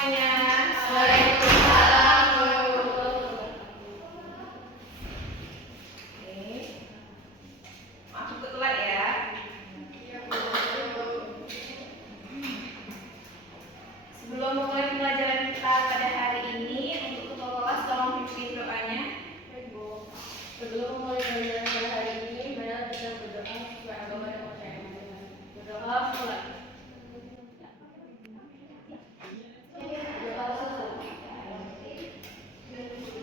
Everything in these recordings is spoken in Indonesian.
semuanya. Waalaikumsalam. Oke. Maaf untuk telat ya. Sebelum memulai pembelajaran kita pada hari ini, untuk ketua kelas tolong pimpin doanya. Sebelum mulai pembelajaran pada hari ini, marilah kita berdoa sesuai agama dan kepercayaan masing-masing. Berdoa sholat.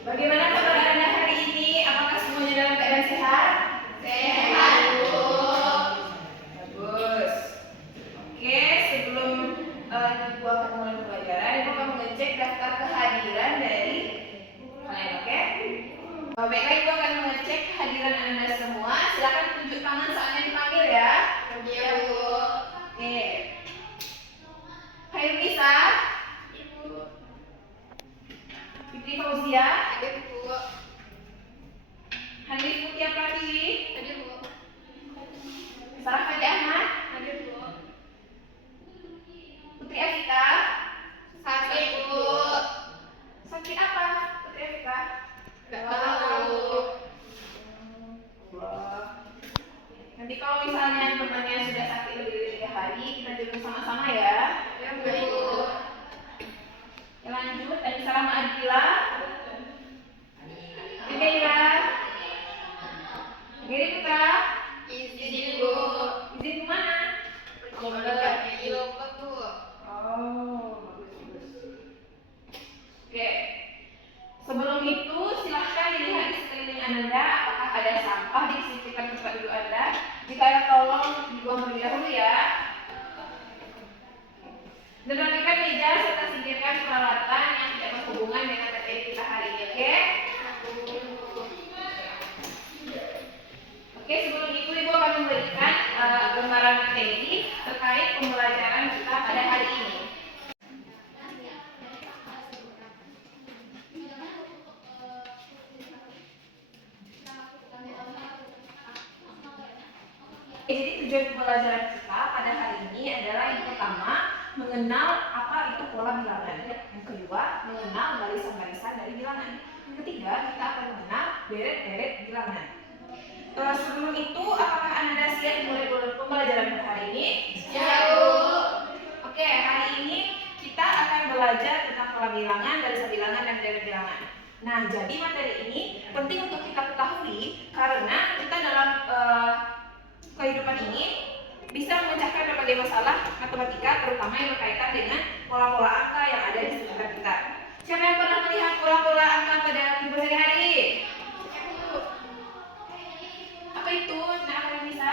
Bagaimana kabar Anda hari ini? Apakah semuanya dalam keadaan sehat? Sehat, Bu. Bagus. Oke, sebelum Ibu akan mulai pembelajaran, Ibu akan mengecek daftar kehadiran dari kalian, oke? Baiklah, Ibu akan mengecek kehadiran Anda semua. Silakan tunjuk tangan saatnya dipanggil ya. Iya, Bu. Oke. Hai Lisa. Ibu. Fitri Fauzia. Hadir, Bu. Hanif Mutia Pratiwi. Hadir, Bu. Sarah Fadi Ahmad. Hadir, Bu. Putri Evita. Sakit, Bu. Sakit apa Putri Evita? Gak tahu. Nanti kalau misalnya temannya sudah sakit lebih dari 3 hari, kita jemput sama-sama ya. Ya, Bu. Ya, lanjut, ada Salama Adila. Ira. Giri Putra. Izin, Bu. Izin kemana? Komunikasi Lombok, Bu. Oh, bagus. Oke. Sebelum itu, silahkan dilihat di sekeliling Anda apakah ada sampah di sekitar tempat duduk Anda. Jika ada, tolong dibuang terlebih dahulu ya. Dan rapikan meja serta singkirkan peralatan yang tidak berhubungan dengan materi kita hari ini, oke? Oke, sebelum itu Ibu akan memberikan gambaran materi terkait pembelajaran kita pada hari ini. Jadi tujuan pembelajaran kita pada hari ini adalah yang pertama, mengenal apa itu pola bilangan. Yang kedua, mengenal barisan-barisan dari bilangan. Yang ketiga, kita akan mengenal deret-deret bilangan. Sebelum itu, apakah Anda siap mulai pembelajaran pada hari ini? Siap, Bu. Oke, hari ini kita akan belajar tentang pola bilangan, barisan bilangan, dan deret bilangan. Nah, jadi materi ini penting untuk kita ketahui karena kita dalam kehidupan ini bisa memecahkan berbagai masalah matematika, terutama yang berkaitan dengan pola-pola angka yang ada di sekitar kita. Siapa yang pernah melihat pola-pola angka pada kehidupan sehari-hari? Apa itu? Nah, kalian bisa?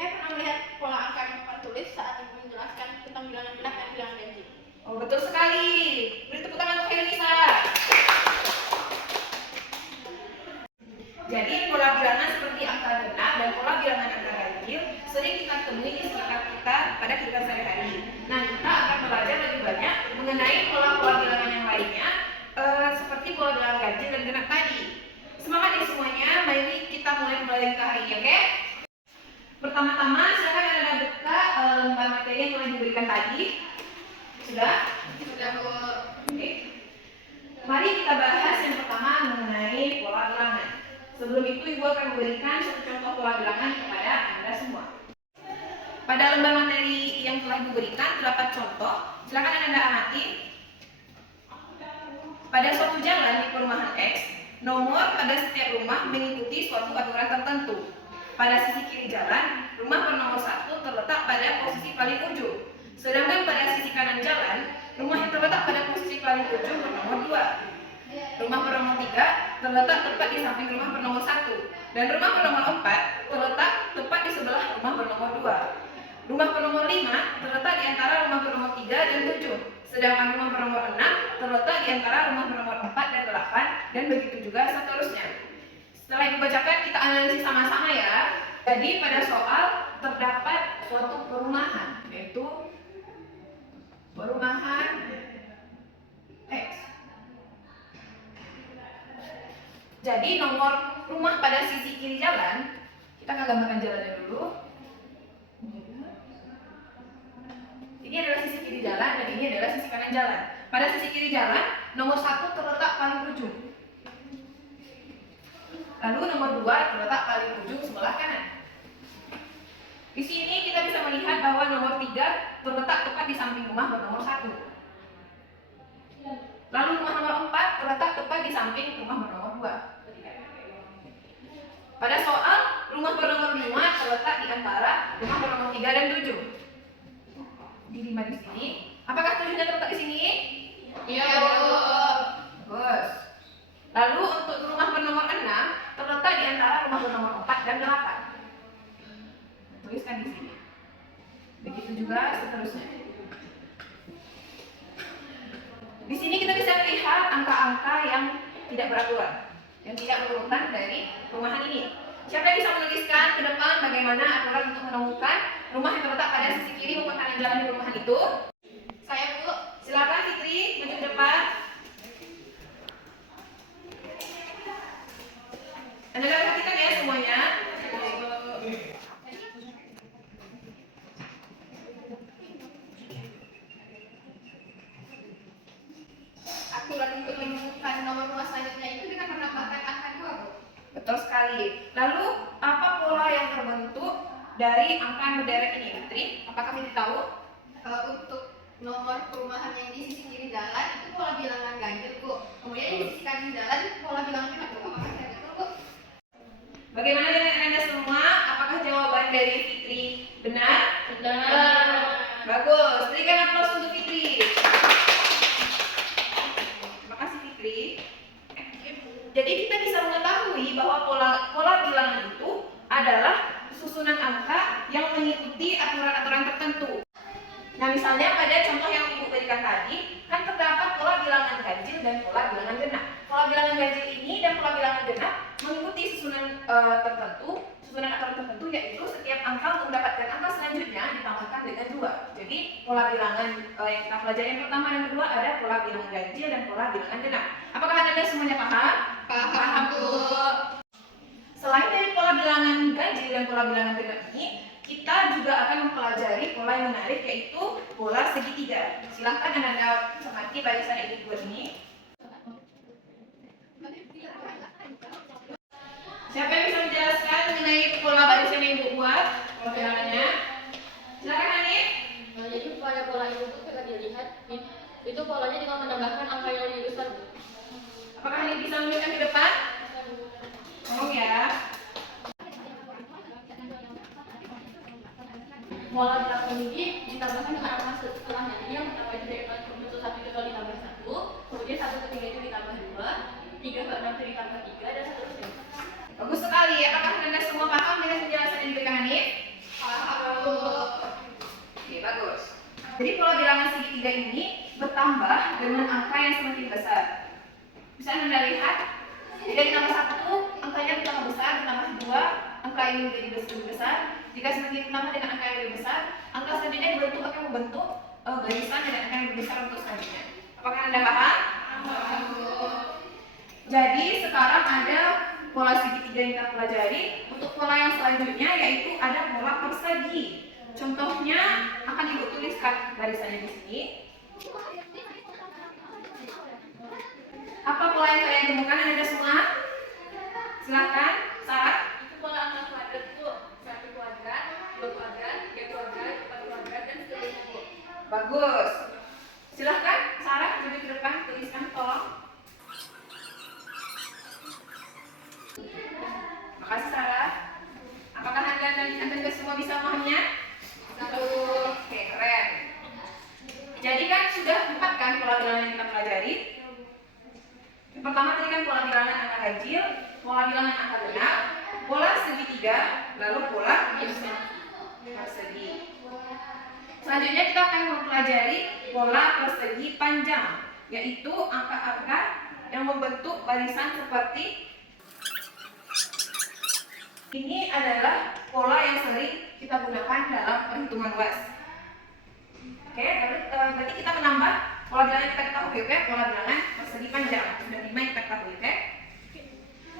Saya pernah melihat pola angka yang Pak tulis saat Ibu menjelaskan tentang bilangan genap dan bilangan ganjil. Oh, betul sekali. Beri tepuk tangan untuk Helisa. Jadi pola bilangan seperti angka genap dan pola bilangan angka ganjil sering kita temui di sekitar kita pada kehidupan sehari-hari. Nah, kita akan belajar lebih banyak mengenai pola-pola bilangan yang lainnya, seperti pola bilangan ganjil dan genap tadi. Semangat ya semuanya, mari kita mulai pembelajaran kita hari ini, oke? Pertama-tama, silakan Anda buka lembar materi yang telah diberikan tadi. Sudah? Sudah, Bu. Oke. Mari kita bahas yang pertama mengenai pola bilangan. Sebelum itu, Ibu akan memberikan satu contoh pola bilangan kepada Anda semua. Pada lembar materi yang telah diberikan, terdapat contoh. Silakan Anda amati. Pada suatu jalan di perumahan X, nomor pada setiap rumah mengikuti suatu aturan tertentu. Pada sisi kiri jalan, rumah bernomor 1 terletak pada posisi paling ujung. Sedangkan pada sisi kanan jalan, rumah yang terletak pada posisi paling ujung bernomor 2. Rumah bernomor 3 terletak tepat di samping rumah bernomor 1. Dan rumah bernomor 4 terletak tepat di sebelah rumah bernomor 2. Rumah bernomor 5 terletak di antara rumah bernomor 3 dan 7. Sedangkan rumah bernomor 6 terletak di antara rumah bernomor 4 dan 8, dan begitu juga seterusnya. Setelah Ibu bacakan, kita analisis sama-sama ya. Jadi pada soal terdapat suatu perumahan, yaitu perumahan X. Jadi nomor rumah pada sisi kiri jalan, kita akan gambarkan jalannya dulu. Ini adalah sisi kiri jalan dan ini adalah sisi kanan jalan. Pada sisi kiri jalan, nomor 1 terletak paling ujung. Lalu nomor 2 terletak paling ujung sebelah kanan. Di sini kita bisa melihat bahwa nomor 3 terletak tepat di samping rumah bernomor 1. Lalu rumah nomor 4 terletak tepat di samping rumah bernomor 2. Pada soal, rumah bernomor 5 terletak di antara rumah bernomor 3 dan 7. Di 5 di sini. Apakah 7-nya terletak di sini? Iya, Bagus. Lalu untuk rumah bernomor 6 terletak di antara rumah bernomor 4 dan 8. Tuliskan di sini. Begitu juga seterusnya. Di sini kita bisa melihat angka-angka yang tidak beraturan, yang tidak berurutan dari rumahan ini. Siapa yang bisa menuliskan ke depan bagaimana aturan untuk menemukan rumah yang terletak pada sisi kiri maupun kanan jalan di perumahan itu? Saya, Bu. Silakan Fitri maju ke depan. Anda perhatikan ya semuanya. Aturan untuk menemukan nomor rumah selanjutnya itu dengan menambahkan angka 2, Bu. Betul sekali. Lalu apa pola yang terbentuk dari angka yang berderet ini, Fitri? Apakah Fitri tahu? Untuk nomor perumahan yang di sisi kiri jalan itu pola bilangan ganjil, Bu. Kemudian di sisi kanan jalan pola bilangan genap, Bu. Apakah saya betul, Bu? Bagaimana dengan Anda semua? Apakah jawaban dari Fitri benar? Benar. Bagus. Berikan aplaus untuk Fitri. Terima kasih Fitri. Jadi kita bisa mengetahui bahwa pola bilangan itu adalah susunan angka yang mengikuti aturan-aturan tertentu. Nah, misalnya pada contoh yang Ibu berikan tadi, kan terdapat pola bilangan ganjil dan pola bilangan genap. Pola bilangan ganjil ini dan pola bilangan genap mengikuti susunan susunan aturan tertentu, yaitu setiap angka untuk mendapatkan angka selanjutnya ditambahkan dengan 2. Jadi pola bilangan yang kita pelajari yang pertama dan kedua ada pola bilangan ganjil dan pola bilangan genap. Apakah Anda semuanya paham? Paham, Bu. Selain dari pola bilangan ganjil dan pola bilangan genap ini, kita juga akan mempelajari pola yang menarik, yaitu pola segitiga. Silahkan Anda cermati barisan yang dibuat ini. Siapa yang bisa menjelaskan mengenai pola barisan yang Ibu buat? Pola bilangannya. Silakan Hanif. Jadi pada pola itu kita dilihat itu polanya dengan menambahkan angka yang lebih besar, Bu. Apakah Hanif bisa menuliskan ke depan? Tolong ya. Pola belakang ini ditambahkan dengan angka setelahnya. Jadi yang pertama itu dari bentuk 1 ke 2 ditambah 1, kemudian 1 ke 3 itu ditambah 2, 3 ke 6 itu ditambah 3, dan seterusnya. Bagus sekali. Apakah Anda semua paham dengan penjelasan yang diberikan Hanif? Paham. Oke, bagus. Jadi pola bilangan segitiga ini bertambah dengan angka yang semakin besar. Bisa Anda lihat, jika ditambah 1, angkanya bertambah besar, ditambah 2, angka ini menjadi lebih besar. Jika semakin ditambah dengan angka yang lebih besar, angka selanjutnya akan membentuk barisan dengan angka yang lebih besar untuk selanjutnya. Apakah Anda paham? Paham. Jadi sekarang ada pola segitiga yang kita pelajari. Untuk pola yang selanjutnya yaitu ada pola persegi. Contohnya akan Ibu tuliskan barisannya di sini. Apa pola yang kalian temukan Anda semua? Silahkan, Sarah. Itu pola angka kuadrat, Bu. 1 kuadrat, 2 kuadrat, 3 kuadrat, 4 kuadrat, dan seterusnya, Bu. Bagus. Silahkan, Sarah, maju ke depan, tuliskan tolong. Makasih Sarah. Apakah Anda semua bisa memahaminya? Oke, keren. Jadi kan sudah 4 kan pola bilangan yang kita pelajari. Yang pertama tadi kan pola bilangan angka ganjil, pola bilangan angka genap, pola segitiga, lalu pola persegi. Selanjutnya kita akan mempelajari pola persegi panjang, yaitu angka-angka yang membentuk barisan seperti ini. Adalah pola yang sering kita gunakan dalam perhitungan UAS. Oke, berarti kita menambah pola bilangan yang kita ketahui, oke? Pola bilangan persegi panjang sudah 5 yang kita ketahui, oke?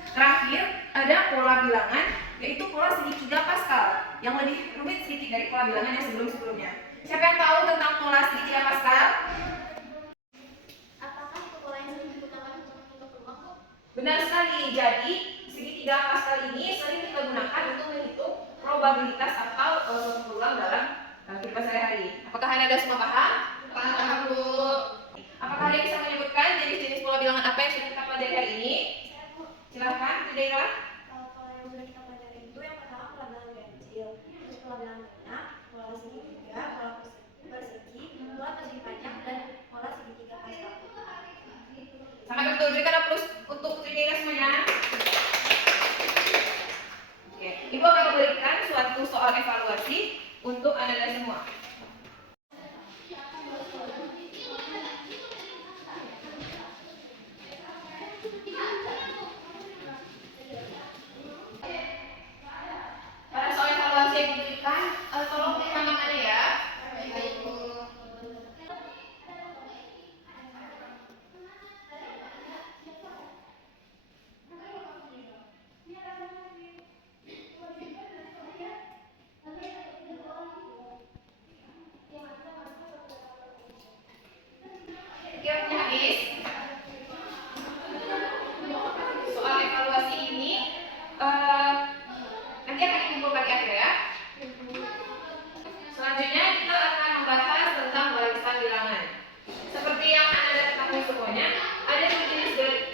Terakhir ada pola bilangan, yaitu pola segitiga Pascal, yang lebih rumit sedikit dari pola bilangan yang sebelum-sebelumnya. Siapa yang tahu tentang pola segitiga Pascal? Benar sekali. Jadi segitiga Pascal ini sering kita gunakan untuk menghitung probabilitas atau suatu peluang dalam kehidupan sehari-hari. Apakah Anda semua paham? Paham, Bu. Apakah Anda bisa menyebutkan jenis-jenis pola bilangan apa yang sudah kita pelajari hari ini? Silahkan, Deira. Kalau yang sudah kita pelajari itu yang pertama pola bilangan ganjil, terus pola bilangan banyak, pola segitiga, pola persegi, pola persegi panjang, dan pola segitiga Pascal. Sangat betul. Berikan aplaus untuk Deira semuanya. Oke, Ibu akan memberikan suatu soal evaluasi untuk Anda semua. Pada soal evaluasi yang diberikan, tolong tangan Anda ya. Baik, Bu. Oke, waktunya habis. Soal evaluasi ini nanti akan dikumpulkan di akhir ya. Selanjutnya kita akan membahas tentang barisan bilangan. Seperti yang Anda ketahui semuanya, ada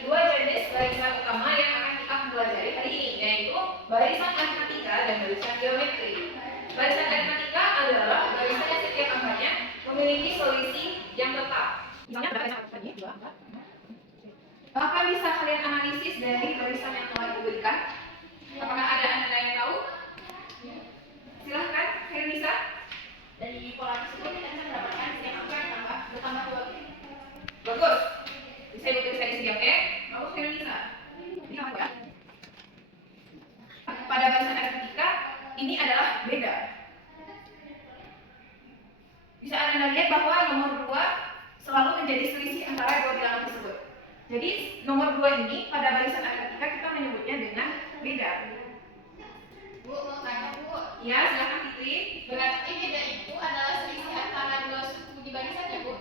dua jenis barisan utama yang akan kita pelajari hari ini, yaitu barisan aritmatika dan barisan geometri. Barisan aritmatika adalah barisan yang setiap angkanya memiliki selisih yang tetap. Misalnya ada barisan aritmatika 2, 4. Apa bisa kalian analisis dari barisan yang telah diberikan? Apakah ada Anda yang tahu? Silahkan, Helisa. Dari pola tersebut kita bisa mendapatkan setiap angka yang bertambah 2. Bagus. Bisa ibu tulis di sini, oke? Bagus, Helisa. Ini apa ya? Pada barisan aritmatika ini adalah beda. Bisa Anda lihat bahwa nomor 2 selalu menjadi selisih antara dua bilangan tersebut. Jadi nomor 2 ini pada barisan aritmatika kita menyebutnya dengan beda. Bu, mau tanya, Bu. Ya, silakan Fitri. Berarti beda itu adalah selisih antara dua suku di barisan ya, Bu?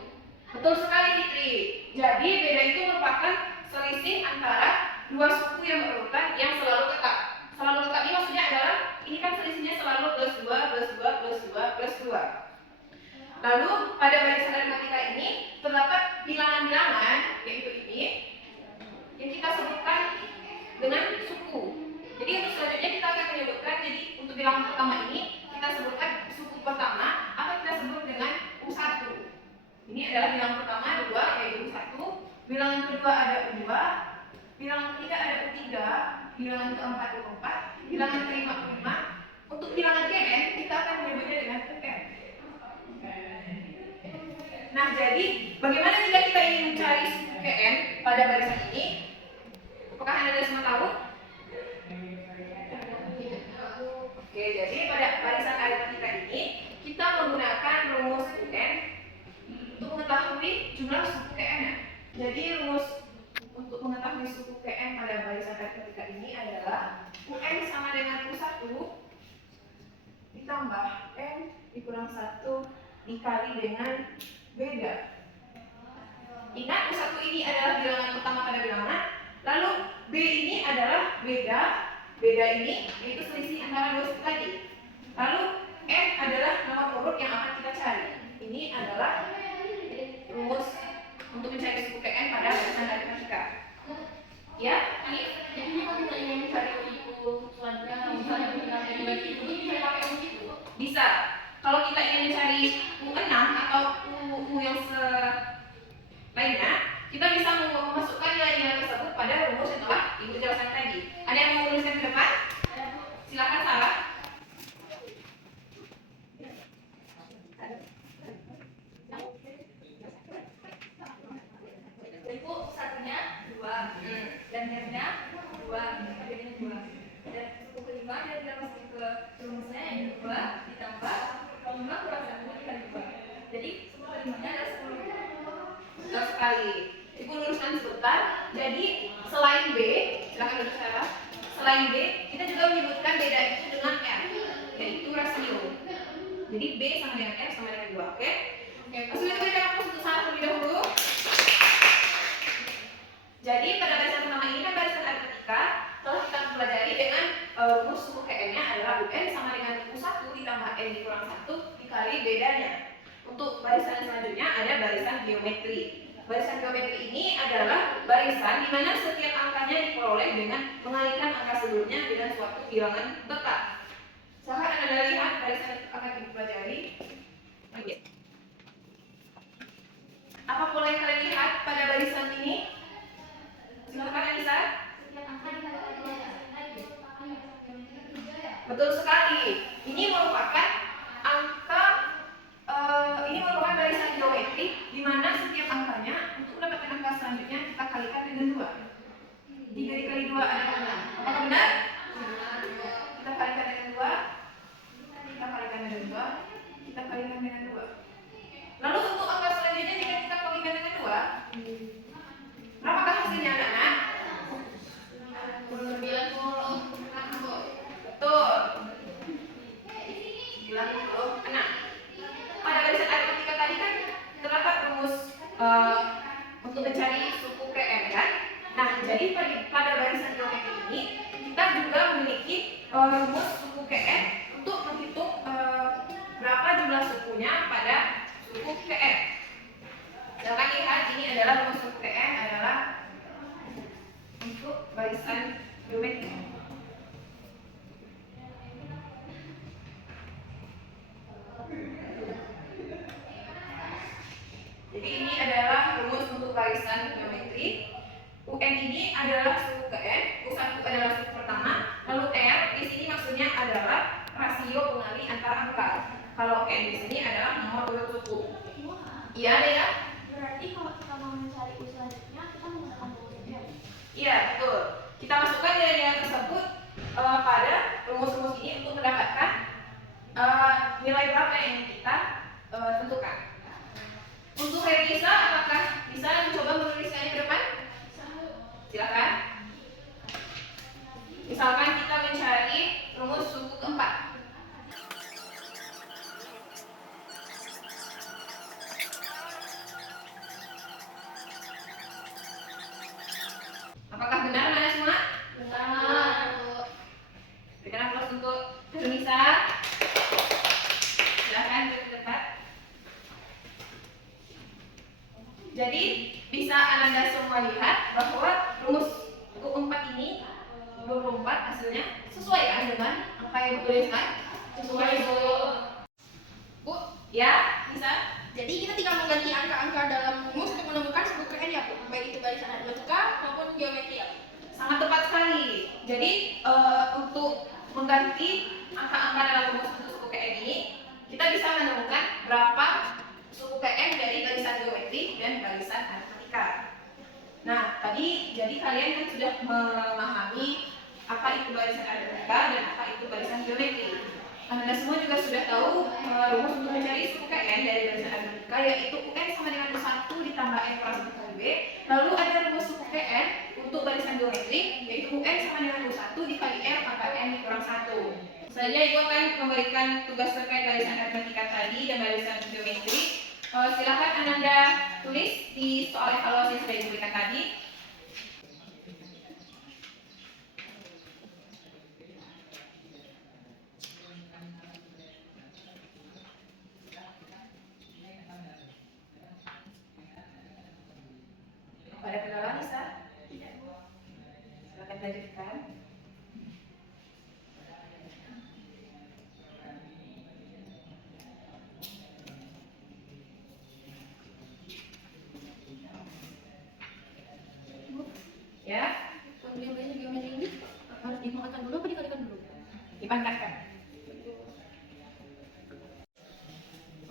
Betul sekali Fitri. Jadi beda itu merupakan selisih antara dua suku yang berurutan yang selalu tetap. Selalu tetap ini maksudnya adalah ini kan selisihnya selalu plus 2 plus 2 plus 2 plus 2. Lalu pada barisan aritmatika ini terdapat bilangan-bilangan yaitu ini yang kita sebutkan dengan suku. Jadi untuk selanjutnya kita akan menyebutkan, jadi untuk bilangan pertama ini kita sebutkan suku pertama atau kita sebut dengan U1. Ini adalah bilangan pertama 2 yaitu U1. Bilangan kedua ada U2, bilangan ketiga ada U3, bilangan keempat U4, bilangan kelima U5. Untuk bilangan Gn kita akan menyebutnya dengan UN. Nah, jadi bagaimana jika kita ingin mencari suku Gn pada barisan ini? Apakah Anda semua tahu? Oke, jadi pada barisan aritmatika ini kita menggunakan rumus UN untuk mengetahui jumlah suku Kn. Jadi rumus untuk mengetahui suku Kn pada barisan aritmatika ini adalah UN sama dengan U1 ditambah N dikurang 1 dikali dengan beda. Ingat U1 ini adalah bilangan pertama pada bilangan, lalu B ini adalah beda ini yaitu selisih antara dua suku tadi. Lalu N adalah nomor urut yang akan kita cari. Ini adalah rumus untuk mencari suku Kn pada barisan aritmatika. Ya, ini Jadi kalau kita ingin mencari U selanjutnya, misalnya bilangan dari itu bisa pakai U itu? bisa. Kalau kita ingin mencari U6 atau U yang lainnya, kita bisa memasukkan nilai-nilai tersebut pada rumus yang telah Ibu jelaskan tadi. Ada yang mau menuliskan ke depan? Silakan Sarah. Ibu satunya 2, dan N-nya 2, B-nya 2. Dan suku kelima dia tidak masuk ke rumusnya yang 2 ditambah 5 kurang 1 dikali 2. Jadi suku kelimanya adalah 10. Betul sekali. Ibu luruskan sebentar. Jadi selain B, silakan duduk Sarah. Selain B, kita juga menyebutkan beda itu dengan R, yaitu rasio. Jadi B sama dengan R sama dengan 2, oke? Oke, langsung kita berikan untuk Sarah terlebih dahulu. Jadi pada barisan pertama ini kan barisan barisan selanjutnya ada barisan geometri. Barisan geometri ini adalah barisan di mana setiap angkanya diperoleh dengan mengalihkan angka sebelumnya dengan suatu bilangan tetap. Silahkan Anda lihat barisan yang akan dipelajari. Oke. Apa boleh kalian lihat pada barisan ini? Silahkan Anissa. Betul sekali. Ini merupakan barisan geometri di mana setiap angkanya untuk mendapatkan angka selanjutnya kita kalikan dengan 2. 3 dikali 2 adalah 6. Apakah benar? Kita kalikan dengan 2. Kita kalikan dengan 2. Kita kalikan dengan 2. Lalu untuk angka selanjutnya jika kita kalikan dengan 2, berapakah hasilnya anak-anak? 96. Betul. 96. Pada barisan aritmatika tadi kan terdapat rumus untuk mencari suku KM kan? Nah, jadi pada barisan geometri ini kita juga memiliki rumus suku KM untuk menghitung berapa jumlah sukunya pada suku KM. Silakan lihat, ini adalah rumus suku KM adalah untuk barisan geometri. Jadi ini adalah rumus untuk barisan geometri. UN ini adalah suku KN, U1 adalah suku pertama, lalu R di sini maksudnya adalah rasio pengali antara angka. Kalau N di sini adalah nomor urut suku. Iya, ya. Berarti kalau kita mau mencari U selanjutnya, kita menggunakan rumus ya? Iya, betul. Kita masukkan nilai-nilai tersebut pada rumus-rumus ini untuk mendapatkan nilai berapa yang kita tentukan. Untuk Revisa, apakah bisa mencoba menuliskannya ke depan? Silakan. Misalkan kita mencari rumus suku keempat. Apakah benar anak semua? Benar. Berikan aplaus untuk Revisa. Silakan duduk ke tempat. Jadi bisa Anda semua lihat bahwa rumus suku 4 ini 24 hasilnya sesuai kan dengan angka yang dituliskan? Sesuai Bu. Bu, ya, bisa. Jadi kita tinggal mengganti angka-angka dalam rumus untuk menemukan suku KN ya Bu, baik itu barisan aritmatika maupun geometri ya Bu. Sangat tepat sekali. Jadi untuk mengganti angka-angka dalam rumus untuk suku KN ini, kita bisa menemukan berapa suku KN dari barisan geometri dan barisan aritmatika. Nah, tadi jadi kalian kan sudah memahami apa itu barisan aritmatika dan apa itu barisan geometri. Anda semua juga sudah tahu rumus untuk mencari suku KN dari barisan aritmatika, yaitu UN sama dengan U1 ditambah N plus B kali B. Lalu ada rumus suku KN untuk barisan geometri, yaitu UN sama dengan U1 dikali R pangkat N dikurang 1. Selanjutnya itu akan memberikan tugas terkait barisan aritmatika tadi dan barisan geometri. Silahkan Anda tulis di soal evaluasi yang sudah diberikan tadi. Pada kendala bisa? Silahkan lanjutkan. Ya, Untuk barisan geometri ini harus dipangkatkan dulu apa dikalikan dulu? dipangkatkan.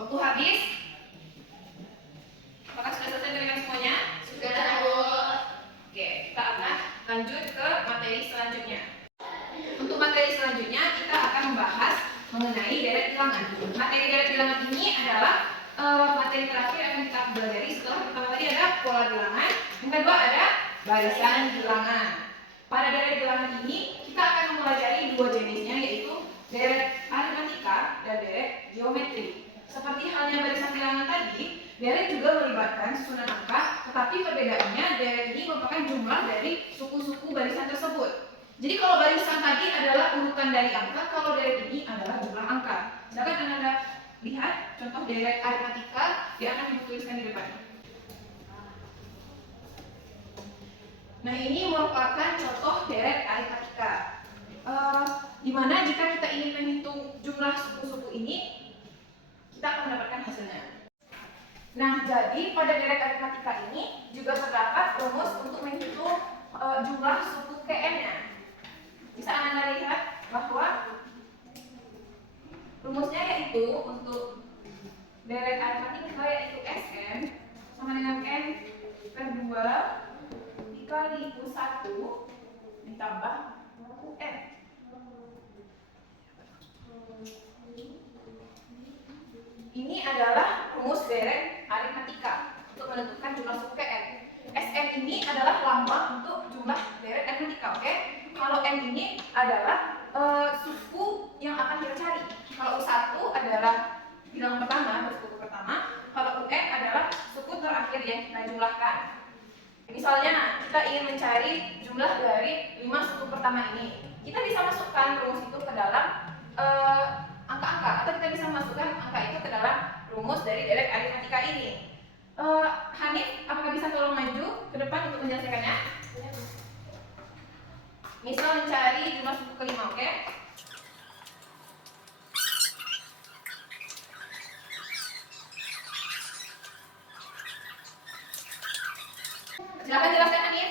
Waktu habis. Apakah sudah selesai dengan semuanya? Sudah Bu. Oke, kita akan lanjut ke materi selanjutnya. Untuk materi selanjutnya kita akan membahas mengenai deret bilangan. Materi deret bilangan ini adalah materi terakhir yang akan kita pelajari. Setelah pertama tadi ada pola bilangan, yang kedua ada barisan bilangan. Pada deret bilangan ini kita akan mempelajari dua jenisnya, yaitu deret aritmatika dan deret geometri. Seperti halnya barisan bilangan tadi, deret juga melibatkan susunan angka, tetapi perbedaannya deret ini merupakan jumlah dari suku-suku barisan tersebut. Jadi kalau barisan tadi adalah urutan dari angka, kalau deret ini adalah jumlah angka. Silakan Anda lihat contoh deret aritmatika yang akan ibu tuliskan di depan. Nah, ini merupakan contoh deret aritmatika. Dimana jika kita ingin menghitung jumlah suku-suku ini, kita akan mendapatkan hasilnya. Nah, jadi pada deret aritmatika ini juga terdapat rumus untuk menghitung jumlah suku KN-nya. Bisa Anda lihat bahwa rumusnya yaitu untuk deret aritmatika yaitu Sn sama dengan N per 2 dikali U1 ditambah UN. Ini adalah rumus deret aritmatika untuk menentukan jumlah suku KN. Sn ini adalah lambang untuk jumlah deret aritmatika, oke? Kalau N ini adalah suku yang akan kita cari. Kalau U1 adalah bilangan pertama, suku pertama. Kalau UN adalah suku terakhir yang kita jumlahkan. Misalnya kita ingin mencari jumlah dari 5 suku pertama ini. Kita bisa masukkan rumus itu ke dalam angka-angka, atau kita bisa masukkan angka itu ke dalam rumus dari deret aritmatika ini. Hanif, apakah bisa tolong maju ke depan untuk menyelesaikannya? Misal mencari jumlah suku kelima, oke? Silakan jelaskan, Hanif.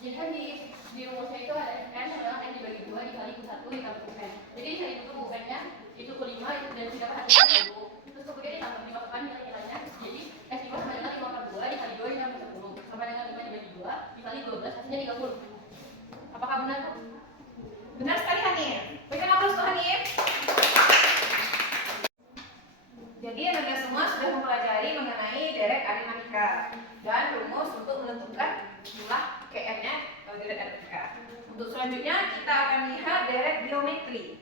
Jadi kan di rumusnya itu ada N sama dengan N dibagi 2 dikali U1 ditambah UN. Jadi saya itu UN-nya itu kelima itu dan tidak perhatikan dulu. Terus kemudian ditambah 5 kan nilai-nilainya. Jadi S5 sama dengan 5 per 2 dikali 2 ditambah 10 sama dengan 5 dibagi 2 dikali 12 hasilnya 30. Apakah benar, Bu? Benar sekali, Hanif. Berikan aplaus untuk Hanif. Jadi Anda semua sudah mempelajari mengenai deret aritmatika dan rumus untuk menentukan jumlah KN-nya atau deret aritmatika. Untuk selanjutnya kita akan lihat deret geometri.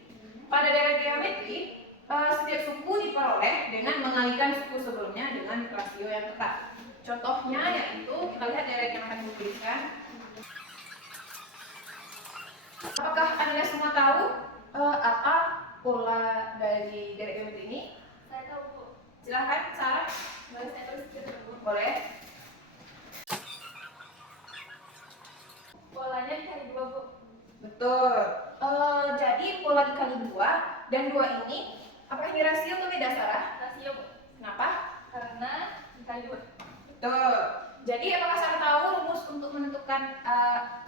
Pada deret geometri, setiap suku diperoleh dengan mengalikan suku sebelumnya dengan rasio yang tetap. Contohnya yaitu kita lihat deret yang akan dituliskan. Apakah Anda semua tahu apa pola dari deret geometri ini? Saya tahu, Bu. Silahkan, Sarah. Boleh saya tulis ke Bu? Boleh. Polanya dikali 2, Bu. Betul. Jadi pola dikali 2 dan 2 ini, apakah ini rasio atau beda, Sarah? Rasio, Bu. Kenapa? Karena dikali 2. Betul. Jadi apakah Sarah tahu rumus untuk menentukan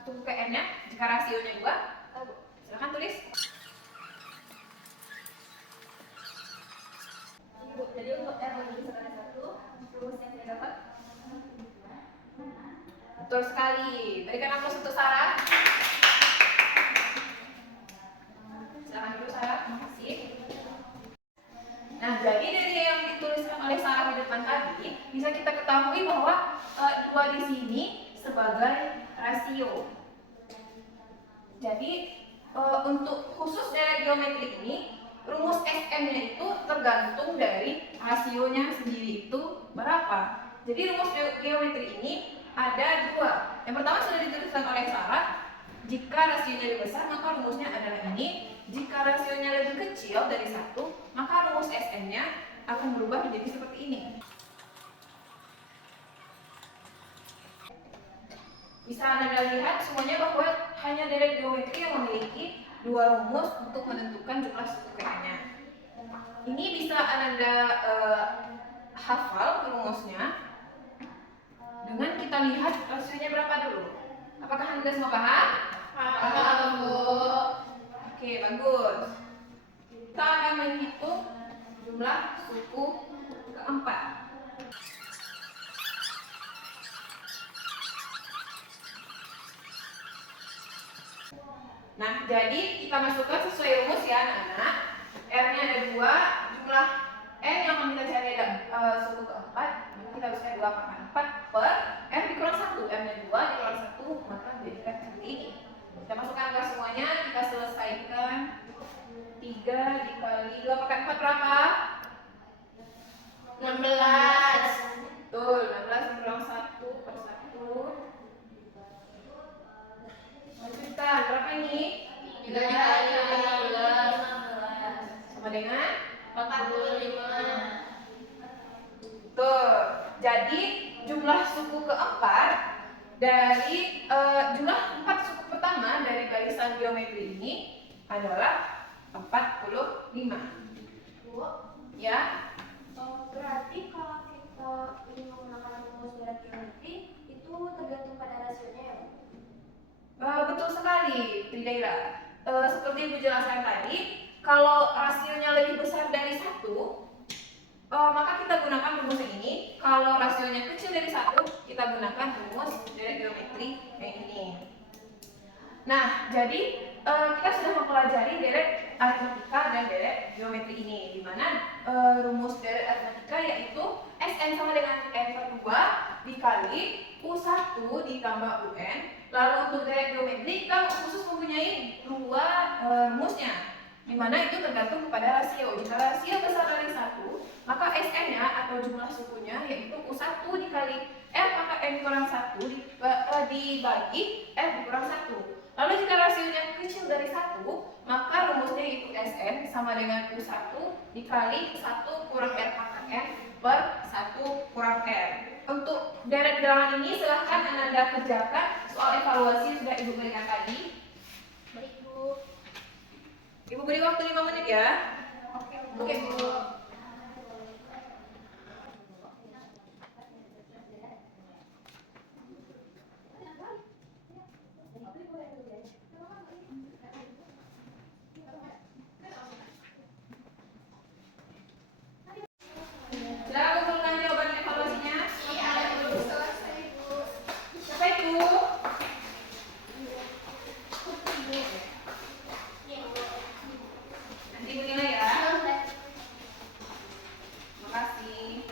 suku KN-nya jika rasionya 2? Tahu, Bu. Silahkan tulis. Bu, jadi untuk R lebih sebanyak 1, rumus yang saya dapat Betul sekali. Berikan aplaus untuk Sarah. Silakan dulu Sarah. Terima kasih. Nah, jadi dari yang dituliskan oleh Sarah di depan tadi, bisa kita ketahui bahwa 2 di sini sebagai rasio. Jadi untuk khusus deret geometri ini, rumus Sn-nya itu tergantung dari rasionya sendiri itu berapa. Jadi rumus geometri ini ada 2. Yang pertama sudah dituliskan oleh Sarah. Jika rasionya lebih besar, maka rumusnya adalah ini. Jika rasionya lebih kecil dari 1, maka rumus Sn-nya akan berubah menjadi seperti ini. Bisa Anda lihat semuanya bahwa hanya deret geometri yang memiliki 2 rumus untuk menentukan jumlah suku KN-nya. Ini bisa Anda hafal rumusnya dengan kita lihat rasionya berapa dulu. Apakah Anda semua paham? Paham, Bu. Oke, bagus. Kita akan menghitung jumlah suku keempat. Nah, jadi kita masukkan sesuai rumus ya anak-anak. R-nya ada 2, jumlah N yang akan kita cari ada suku keempat. Maka kita bisa 2 kali 4 per R dikurang 1. R-nya 2 dikurang 1, maka jadikan seperti ini. Kita masukkan angka semuanya, kita selesaikan. 3 dikali 2 kali 4 berapa? 16. Betul, 16 dikurang 1 per 1. Lanjutkan, berapa ini? 3 dikali 16. Sama dengan Jadi jumlah suku keempat dari jumlah 4 suku pertama dari barisan geometri ini adalah 45. Bu, Ya, berarti kalau kita ingin menggunakan rumus deret geometri itu tergantung pada rasionya ya, Bu? betul sekali, Tridaira. Seperti Ibu jelaskan tadi, kalau rasionya lebih besar dari 1, maka kita gunakan rumus yang ini. Kalau rasionya kecil dari 1, kita gunakan rumus deret geometri yang ini. Nah, jadi kita sudah mempelajari deret aritmatika dan deret geometri ini, di mana rumus deret aritmatika yaitu Sn sama dengan n per 2 dikali U1 ditambah UN. Lalu untuk deret geometri kita khusus mempunyai 2 rumusnya, di mana itu tergantung kepada rasio. Jika rasio besar dari 1, maka Sn-nya atau jumlah sukunya yaitu U1 dikali R pangkat N kurang 1 dibagi R kurang 1. Lalu jika rasionya kecil dari 1, maka rumusnya yaitu Sn sama dengan U1 dikali 1 kurang R pangkat N per 1 kurang R. Untuk deret bilangan ini silahkan Anda kerjakan soal evaluasi yang sudah Ibu berikan tadi. Baik, Bu. Ibu beri waktu 5 menit ya. Oke, Bu. Sudah kumpulkan jawaban evaluasinya? Iya, belum selesai, Bu. Siapa itu? Nanti Ibu nilai ya. Terima kasih.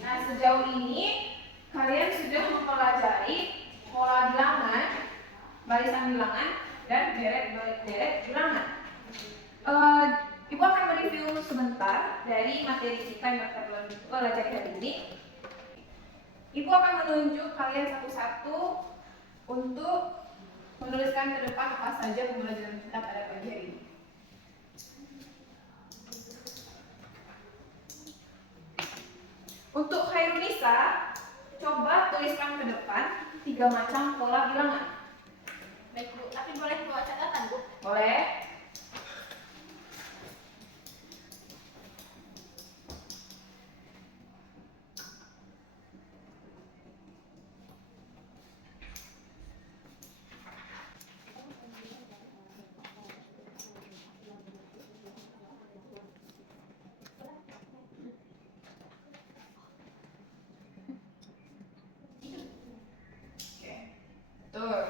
Nah, sejauh ini kalian sudah mempelajari pola bilangan, barisan bilangan, dan deret bilangan. Ibu akan mereview sebentar dari materi kita yang kita pelajari hari ini. Ibu akan menunjuk kalian satu-satu untuk menuliskan ke depan apa saja pembelajaran kita pada pagi hari ini. Untuk Khairunisa, coba tuliskan ke depan 3 macam pola bilangan. Baik, Bu. Tapi boleh bawa catatan, Bu? Boleh? Oke. Betul.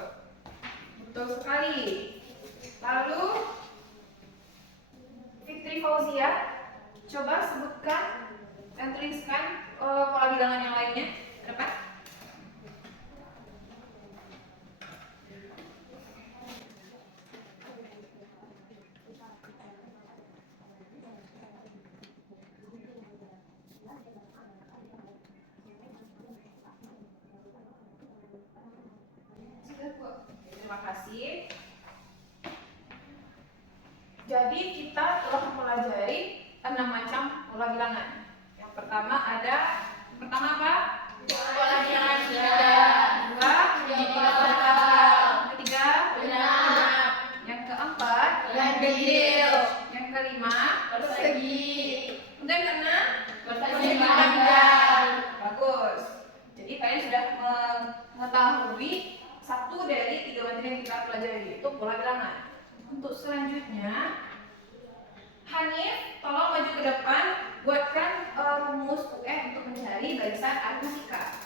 Betul sekali. Lalu Fitri Fauzia, coba sebutkan dan tuliskan pola bilangan yang lainnya ke depan. Terima kasih. Jadi kita telah mempelajari 6 macam pola bilangan. Yang pertama apa? Pola bilangan Dua, pola tanggal. ketiga, Genap. yang keempat, Ganjil. yang kelima, Persegi. kemudian keenam, Persegi panjang. bagus. Jadi kalian sudah mengetahui satu dari 3 materi yang kita pelajari, yaitu pola bilangan. Untuk selanjutnya, Hanif, tolong maju ke depan, buatkan rumus UN untuk mencari barisan aritmatika.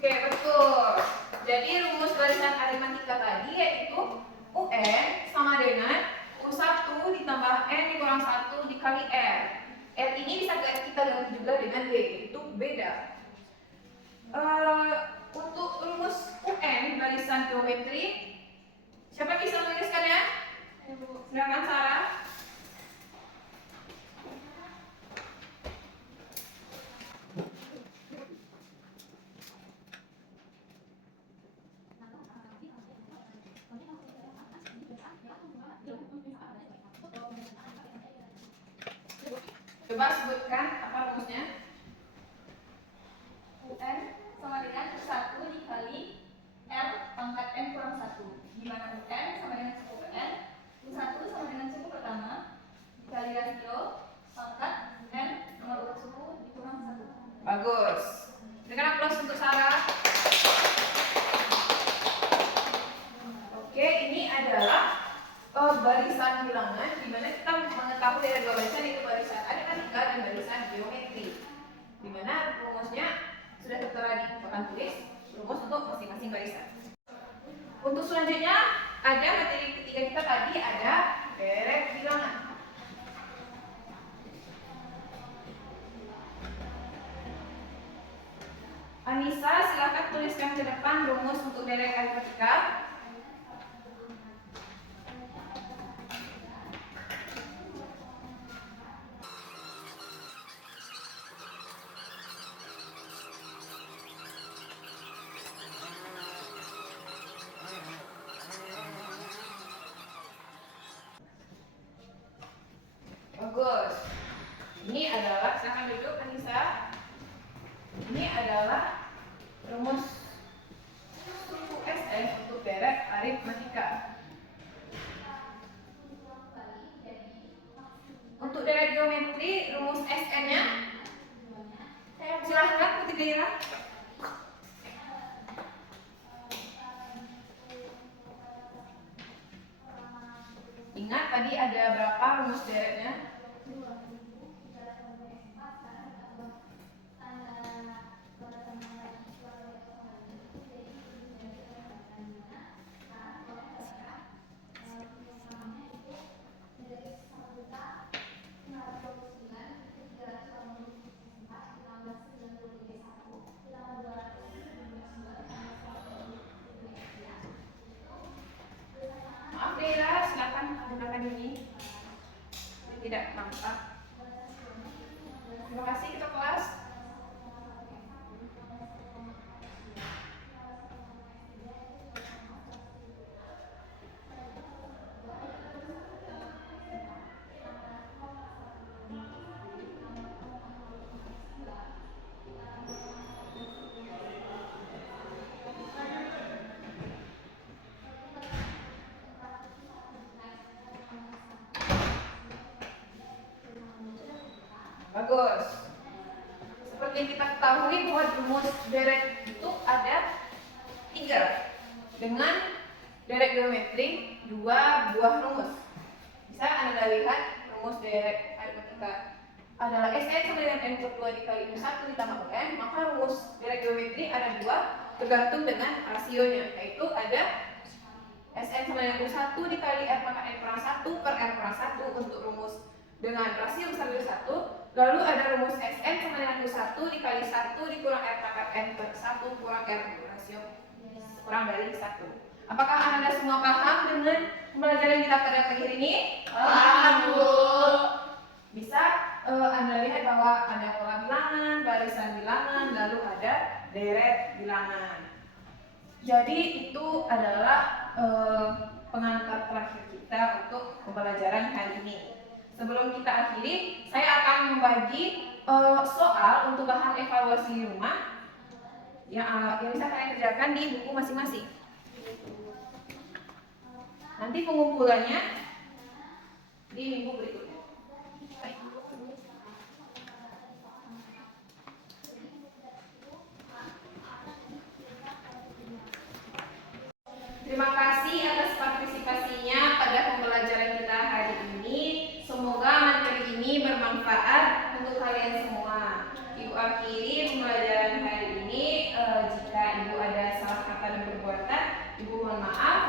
Oke, betul. Jadi rumus barisan aritmatika tadi yaitu UN sama dengan U1 ditambah N dikurang 1 dikali R. R ini bisa kita ganti juga dengan B, itu beda. Untuk rumus Coba sebutkan apa rumusnya? UN sama dengan 1 dikali L pangkat N kurang 1, di mana UN sama dengan suku N, U1 sama dengan suku pertama dikali rasio pangkat N nomor urut suku dikurang 1. Bagus. Berikan aplaus untuk Sarah. Oke, ini adalah barisan bilangan di mana kita mengetahui ada dua barisan, yaitu barisan aritmatika dan barisan geometri. Di mana rumusnya sudah tertera di papan tulis, rumus untuk masing-masing barisan. Untuk selanjutnya ada materi ketiga kita tadi, ada deret bilangan. Anissa, silakan tuliskan ke depan rumus untuk deret aritmatika. Bagus. Ini adalah, silakan duduk Anissa. Ini adalah rumus suku SN untuk deret aritmatika. Untuk deret geometri, rumus SN-nya silahkan Putri Daira. Ingat tadi ada berapa rumus deretnya? Maaf Daira, silakan gunakan ini. Tidak nampak. Terima kasih, kita kelas. Bagus. Seperti yang kita ketahui bahwa rumus deret itu ada 3. Dengan deret geometri 2 buah rumus. Bisa Anda lihat rumus deret aritmatika adalah Sn sama dengan N per 2 dikali U1 ditambah UN. Maka rumus deret geometri ada 2 tergantung dengan rasionya, yaitu ada Sn sama dengan U1 dikali R pangkat N kurang 1 per R kurang 1 untuk rumus dengan rasio besar dari 1. Lalu ada rumus Sn sama dengan U1 dikali 1 dikurang R pangkat N per 1 kurang R rasio kurang dari 1. Apakah Anda semua paham dengan pembelajaran kita pada pagi hari ini? Paham, Bu. Bisa Anda lihat bahwa ada pola bilangan, barisan bilangan, lalu ada deret bilangan. Jadi itu adalah pengantar terakhir kita untuk pembelajaran hari ini. Sebelum kita akhiri, saya akan membagi soal untuk bahan evaluasi di rumah yang bisa kalian kerjakan di buku masing-masing. Nanti pengumpulannya di minggu berikutnya. Baik. Terima kasih atas partisipasinya pada pembelajaran kita hari ini. Semoga materi ini bermanfaat untuk kalian semua. Ibu akhiri pembelajaran hari ini. Jika Ibu ada salah kata dan perbuatan, Ibu mohon maaf.